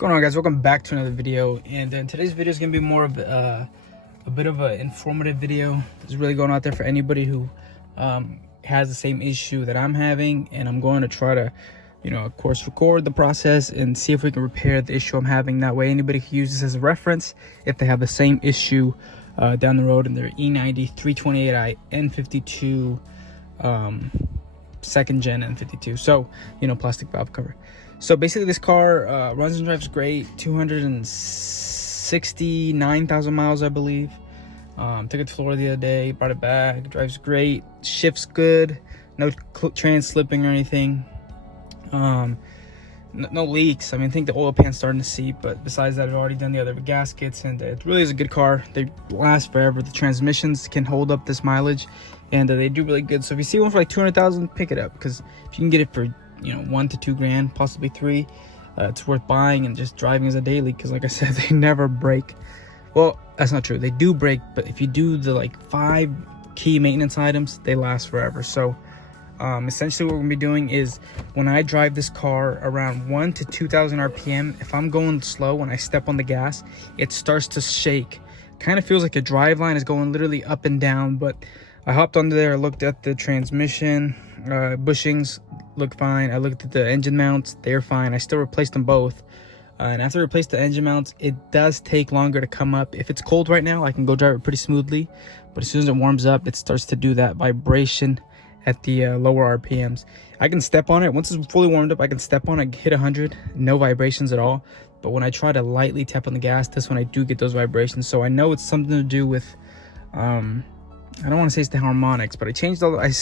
Going on, guys? Welcome back to another video, and today's video is going to be more of a bit of an informative video. It's really going out there for anybody who has the same issue that I'm having, and I'm going to try to, of course, record the process and see if we can repair the issue I'm having. That way anybody can use this as a reference if they have the same issue down the road in their E90 328i N52 second gen N52. So, plastic valve cover. So basically this car runs and drives great, 269,000 miles, I believe. Took it to Florida the other day, brought it back, drives great, shifts good, no trans slipping or anything. No leaks. I think the oil pan's starting to seep, but besides that, I've already done the other gaskets, and it really is a good car. They last forever. The transmissions can hold up this mileage, and they do really good. So if you see one for like 200,000, pick it up, because if you can get it for $1 to $2 grand, possibly $3, it's worth buying and just driving as a daily, because like I said, they never break. Well, that's not true, they do break, but if you do the like 5 key maintenance items, they last forever. So essentially what we're gonna be doing is, when I drive this car around 1 to 2,000 RPM, if I'm going slow, when I step on the gas, it starts to shake. Kind of feels like a drive line is going literally up and down. But I hopped under there, looked at the transmission bushings, look fine. I looked at the engine mounts, they're fine. I still replaced them both, and after I replaced the engine mounts, it does take longer to come up. If it's cold right now, I can go drive it pretty smoothly, but as soon as it warms up, it starts to do that vibration at the lower RPMs. I can step on it once it's fully warmed up. I can step on it, hit 100, no vibrations at all. But when I try to lightly tap on the gas, that's when I do get those vibrations. So I know it's something to do with I don't want to say it's the harmonics, but I changed all. I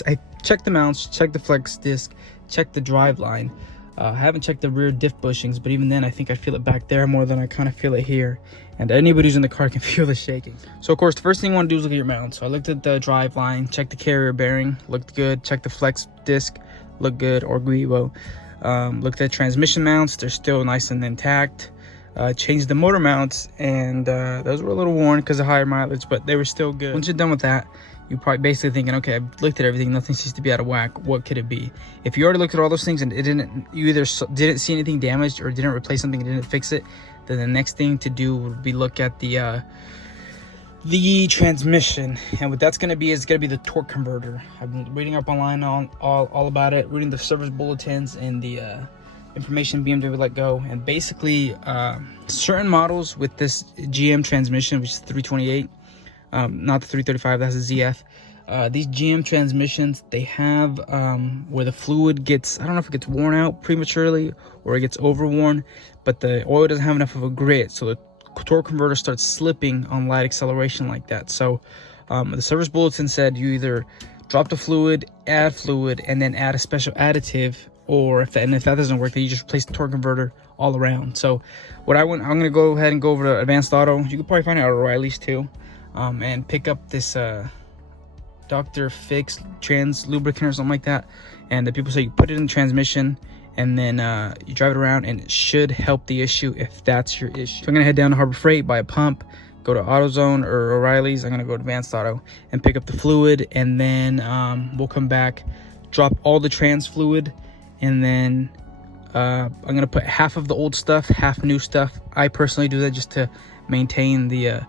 checked the mounts, checked the flex disc, checked the drive line. I haven't checked the rear diff bushings, but even then, I think I feel it back there more than I kind of feel it here. And anybody who's in the car can feel the shaking. So of course, the first thing you want to do is look at your mounts. So I looked at the drive line, checked the carrier bearing, looked good. Checked the flex disc, looked good, or Guivo. Looked at transmission mounts, they're still nice and intact. Changed the motor mounts, and those were a little worn because of higher mileage, but they were still good. Once you're done with that, you're probably basically thinking, okay, I've looked at everything, nothing seems to be out of whack, what could it be? If you already looked at all those things and you either didn't see anything damaged or didn't replace something and didn't fix it, then the next thing to do would be look at the transmission. And what that's going to be is going to be the torque converter. I've been reading up online on all about it, reading the service bulletins and the information BMW let go. And basically certain models with this GM transmission, which is 328, not the 335, that's a ZF. These GM transmissions, they have where the fluid gets, I don't know if it gets worn out prematurely or it gets overworn, but the oil doesn't have enough of a grit, so the torque converter starts slipping on light acceleration like that. So the service bulletin said you either drop the fluid, and then add a special additive, or if that doesn't work, then you just replace the torque converter all around. So I'm going to go ahead and go over to Advanced Auto. You can probably find it at O'Reilly's too, and pick up this Dr. Fix trans lubricant or something like that. And the people say you put it in the transmission, and then you drive it around, and it should help the issue if that's your issue. So I'm gonna head down to Harbor Freight, buy a pump, go to AutoZone or O'Reilly's. I'm gonna go to Advanced Auto and pick up the fluid, and then we'll come back, drop all the trans fluid, and then I'm gonna put half of the old stuff, half new stuff. I personally do that just to maintain the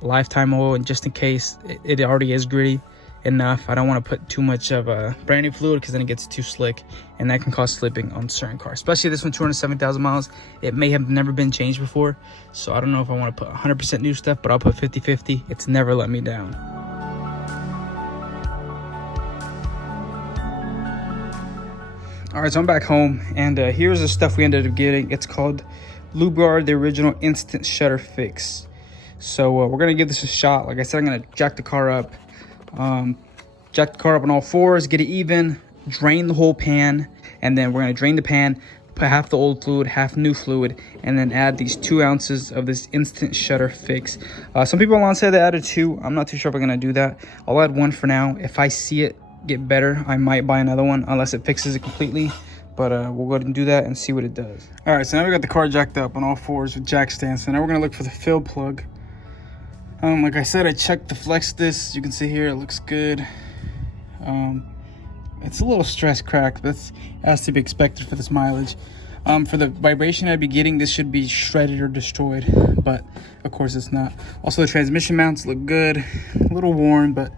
lifetime oil, and just in case it already is gritty enough, I don't want to put too much of a brand new fluid, because then it gets too slick, and that can cause slipping on certain cars, especially this one, 207,000 miles. It may have never been changed before, so I don't know if I want to put 100% new stuff, but I'll put 50-50. It's never let me down. All right, so I'm back home, and here's the stuff we ended up getting. It's called LubeGuard, the original instant Shudder fix. So we're gonna give this a shot. Like I said, I'm gonna jack the car up on all fours, get it even, drain the whole pan, and then we're going to drain the pan, put half the old fluid, half new fluid, and then add these 2 ounces of this instant Shudder fix. Some people online say they added 2. I'm not too sure if I'm going to do that. I'll add 1 for now. If I see it get better, I might buy another one, unless it fixes it completely. But we'll go ahead and do that and see what it does. All right, so now we got the car jacked up on all fours with jack stands. So now we're going to look for the fill plug. Like I said, I checked the flex disc. You can see here, it looks good. It's a little stress cracked, but that's to be expected for this mileage. For the vibration I'd be getting, this should be shredded or destroyed, but of course it's not. Also, the transmission mounts look good, a little worn, but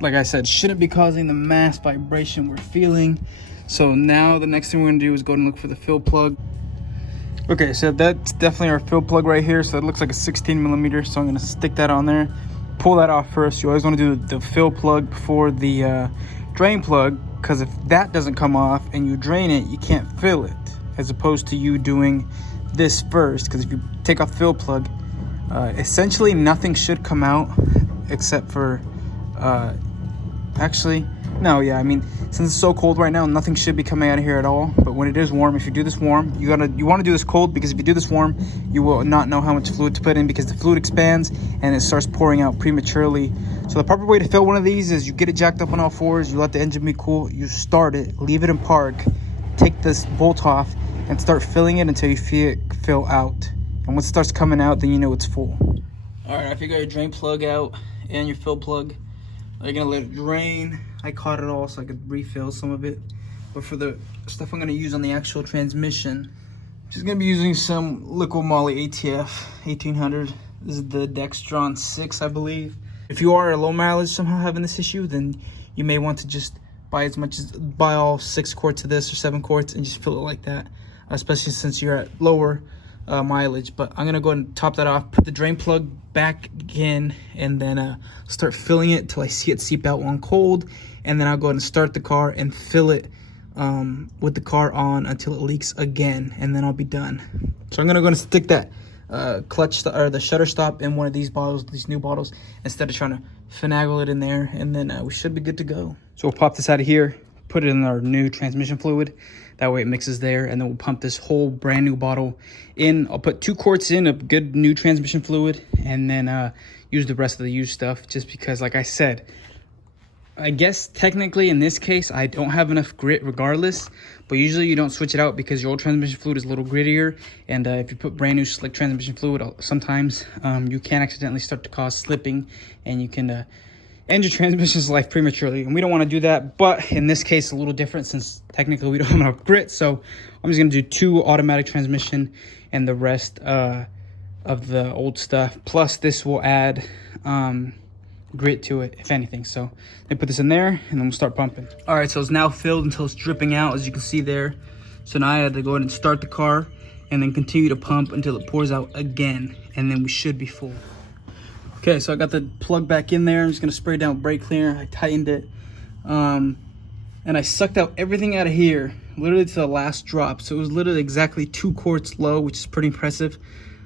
like I said, shouldn't be causing the mass vibration we're feeling. So now the next thing we're gonna do is go and look for the fill plug. Okay, so that's definitely our fill plug right here. So it looks like a 16mm, so I'm gonna stick that on there. Pull that off first. You always wanna do the fill plug before the drain plug, because if that doesn't come off and you drain it, you can't fill it, as opposed to you doing this first. Because if you take off the fill plug, essentially nothing should come out except for actually no, yeah, I mean, since it's so cold right now, nothing should be coming out of here at all. But when it is warm, if you do this warm, you want to do this cold, because if you do this warm, you will not know how much fluid to put in, because the fluid expands and it starts pouring out prematurely. So the proper way to fill one of these is you get it jacked up on all fours, you let the engine be cool, you start it, leave it in park, take this bolt off, and start filling it until you feel it fill out. And once it starts coming out, then you know it's full. All right, if you got your drain plug out and your fill plug, you're gonna let it drain. I caught it all so I could refill some of it. But for the stuff I'm gonna use on the actual transmission, I'm just gonna be using some liquid moly ATF 1800. This is the Dextron 6, I believe. If you are a low mileage somehow having this issue, then you may want to just buy all 6 quarts of this or 7 quarts and just fill it like that, especially since you're at lower mileage. But I'm gonna go ahead and top that off, put the drain plug back in, and then start filling it till I see it seep out on cold, and then I'll go ahead and start the car and fill it with the car on until it leaks again, and then I'll be done. So I'm gonna go and stick that clutch or the shutter stop in one of these bottles, these new bottles, instead of trying to finagle it in there, and then we should be good to go. So we'll pop this out of here, put it in our new transmission fluid. That way it mixes there, and then we'll pump this whole brand new bottle in. I'll put 2 quarts in of good new transmission fluid, and then use the rest of the used stuff, just because, like I said, I guess technically in this case I don't have enough grit regardless, but usually you don't switch it out because your old transmission fluid is a little grittier, and if you put brand new slick transmission fluid, sometimes you can accidentally start to cause slipping, and you can end your transmission's life prematurely, and we don't want to do that. But in this case, a little different, since technically we don't have enough grit. So I'm just going to do 2 automatic transmission and the rest of the old stuff, plus this will add grit to it, if anything. So let me put this in there, and then we'll start pumping. All right, so it's now filled until it's dripping out, as you can see there. So now I had to go ahead and start the car and then continue to pump until it pours out again, and then we should be full. Okay, so I got the plug back in there. I'm just gonna spray down with brake cleaner. I tightened it, and I sucked out everything out of here, literally to the last drop. So it was literally exactly 2 quarts low, which is pretty impressive.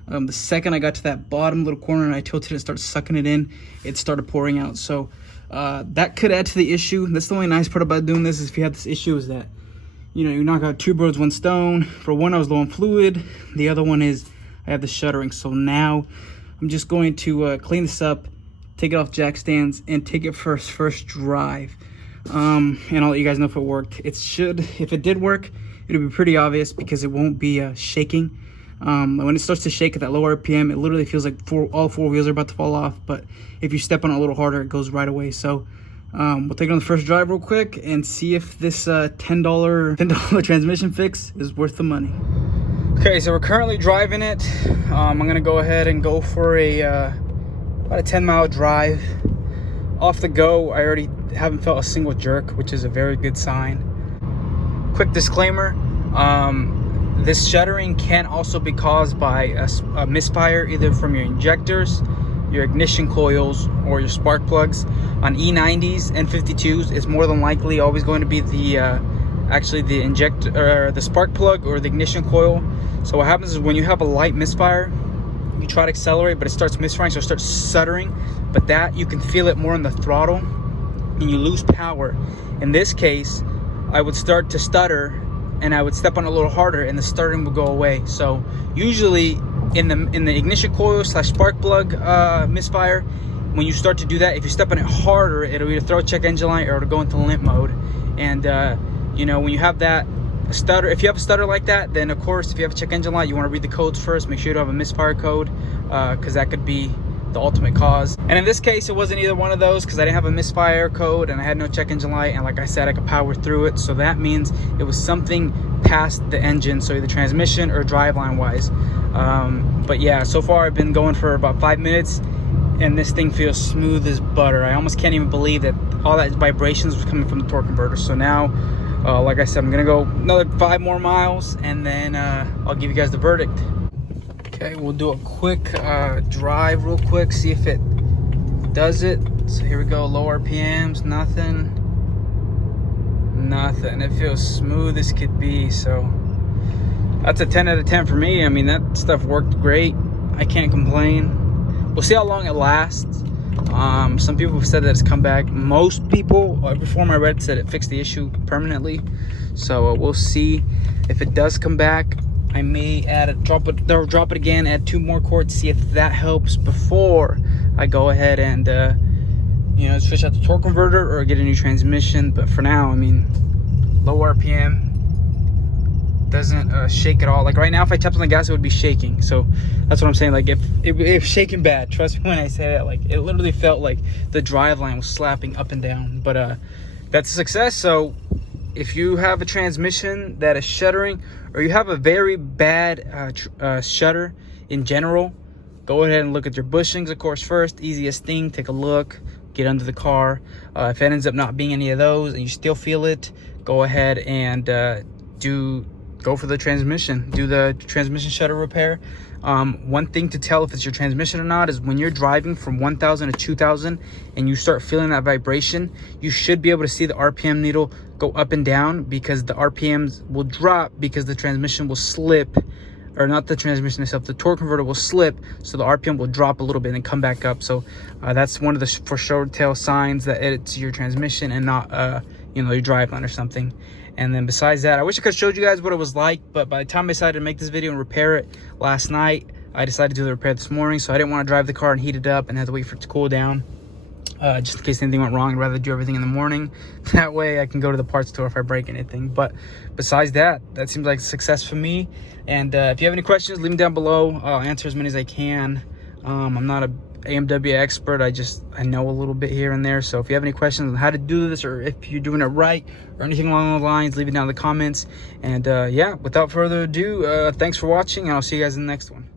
The second I got to that bottom little corner and I tilted it and started sucking it in, it started pouring out. So that could add to the issue. That's the only nice part about doing this, is if you have this issue, is that, you know, you knock out 2 birds, 1 stone. For one, I was low on fluid. The other one is I have the shuttering. So now I'm just going to clean this up, take it off jack stands, and take it for its first drive. And I'll let you guys know if it worked. It should. If it did work, it'll be pretty obvious, because it won't be shaking. When it starts to shake at that low RPM, it literally feels like all 4 wheels are about to fall off. But if you step on it a little harder, it goes right away. So we'll take it on the first drive real quick and see if this $10 transmission fix is worth the money. Okay, so we're currently driving it. I'm gonna go ahead and go for about a 10-mile drive. Off the go, I already haven't felt a single jerk, which is a very good sign. Quick disclaimer, this shuddering can also be caused by a misfire, either from your injectors, your ignition coils, or your spark plugs. On E90s and 52s, it's more than likely always going to be the injector, or the spark plug, or the ignition coil. So what happens is, when you have a light misfire, you try to accelerate, but it starts misfiring, so it starts stuttering. But that, you can feel it more in the throttle, and you lose power. In this case, I would start to stutter, and I would step on it a little harder, and the stuttering would go away. So usually in the ignition coil / spark plug misfire, when you start to do that, if you step on it harder, it'll either throw a check engine light or it'll go into limp mode. And you know, when you have that stutter, if you have a stutter like that, then of course, if you have a check engine light, you want to read the codes first. Make sure you don't have a misfire code, because that could be the ultimate cause. And in this case, it wasn't either one of those because I didn't have a misfire code and I had no check engine light, and like I said, I could power through it. So that means it was something past the engine, so either transmission or driveline wise. But yeah, so far I've been going for about 5 minutes and this thing feels smooth as butter. I almost can't even believe that all that vibrations was coming from the torque converter. So now, like I said, I'm gonna go another 5 more miles and then I'll give you guys the verdict. Okay, we'll do a quick drive real quick, see if it does it. So here we go, low RPMs, nothing. It feels smooth as could be. So that's a 10 out of 10 for me. I mean, that stuff worked great. I can't complain. We'll see how long it lasts. Some people have said that it's come back. Most people, every form I read, said it fixed the issue permanently. So we'll see if it does come back. I may drop it again, add 2 more quarts, see if that helps before I go ahead and you know, switch out the torque converter or get a new transmission. But for now, I mean, low RPM, doesn't shake at all. Like right now, if I tapped on the gas, it would be shaking. So that's what I'm saying. Like if shaking bad, trust me when I say that. Like it literally felt like the drive line was slapping up and down. But that's a success. So if you have a transmission that is shuddering, or you have a very bad shudder in general, go ahead and look at your bushings, of course, first. Easiest thing, take a look, get under the car. If it ends up not being any of those and you still feel it, go ahead and go for the transmission. Do the transmission shudder repair. One thing to tell if it's your transmission or not is when you're driving from 1,000 to 2,000 and you start feeling that vibration, you should be able to see the RPM needle go up and down, because the RPMs will drop because the transmission will slip, or not the transmission itself, the torque converter will slip, so the RPM will drop a little bit and then come back up. So that's one of the for sure tell signs that it's your transmission and not you know, your driveline or something. And then besides that, I wish I could have showed you guys what it was like, but by the time I decided to make this video and repair it last night, I decided to do the repair this morning. So I didn't want to drive the car and heat it up and have to wait for it to cool down, just in case anything went wrong. I'd rather do everything in the morning. That way I can go to the parts store if I break anything. But besides that, that seems like a success for me. And if you have any questions, leave them down below. I'll answer as many as I can. I'm not a AMW expert. I know a little bit here and there. So if you have any questions on how to do this, or if you're doing it right, or anything along those lines, leave it down in the comments. And yeah, without further ado, thanks for watching, and I'll see you guys in the next one.